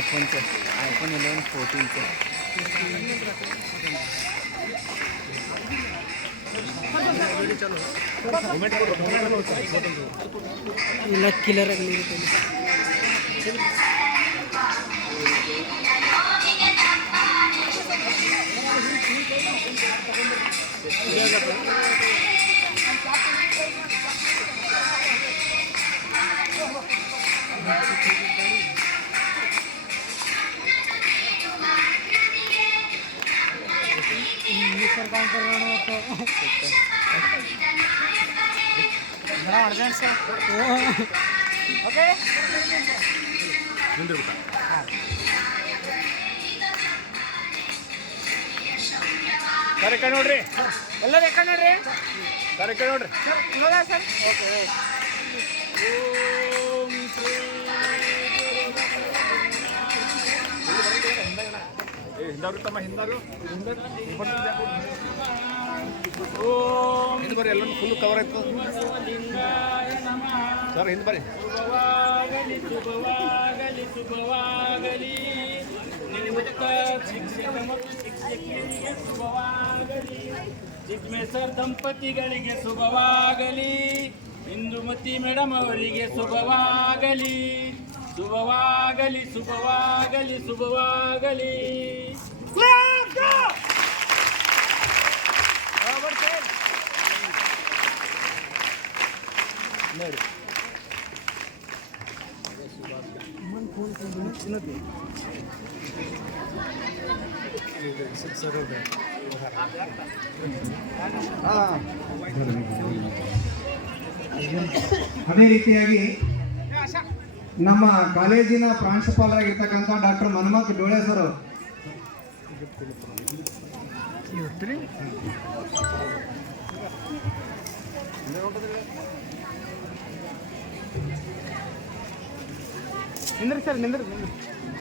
आयफोनचं iPhone 11 14चं killer okay sir ಈ ಕಡೆ ನೋಡ್ರಿ ಎಲ್ಲರೂ ಈ ಕಡೆ ನೋಡ್ರಿ ಸರ್ ಈ ಕಡೆ ನೋಡ್ರಿ ನೋಡ ಸರ್ ಓಕೆ ಓಂ ಶ್ರೀ ಹಿಂದಾರು ತಮ್ಮ ಹಿಂದಾರು ಓಂ ಹಿಂದೆ ಬರ್ರಿ ಎಲ್ಲರೂ ಫುಲ್ ಕವರ್ ಆಯ್ತು ಸರ್ ಹಿಂದೆ ಬರ್ರಿ ಶುಭವಾಗಲಿ ಶುಭವಾಗಲಿ ನಿವೃತ್ತ ಶಿಕ್ಷಕ ಮತ್ತು ಶಿಕ್ಷಕಿಯರಿಗೆ ಶುಭವಾಗಲಿ ಜಿಗ್ಮೇಶ್ವರ್ ದಂಪತಿಗಳಿಗೆ ಶುಭವಾಗಲಿ ಇಂದುಮತಿ ಮೇಡಮ್ ಅವರಿಗೆ ಶುಭವಾಗಲಿ ಶುಭವಾಗಲಿ ಶುಭವಾಗಲಿ ಶುಭವಾಗಲಿ ನೋಡಿ ಅದೇ ರೀತಿಯಾಗಿ ನಮ್ಮ ಕಾಲೇಜಿನ ಪ್ರಾಂಶುಪಾಲರಾಗಿರ್ತಕ್ಕಂಥ ಡಾಕ್ಟರ್ ಮನ್ಮಥ್ ಡೋಳೆ ಸರ್ ನಿಂದ್ರಿ ಸರ್ ನಿಂದ್ರಿ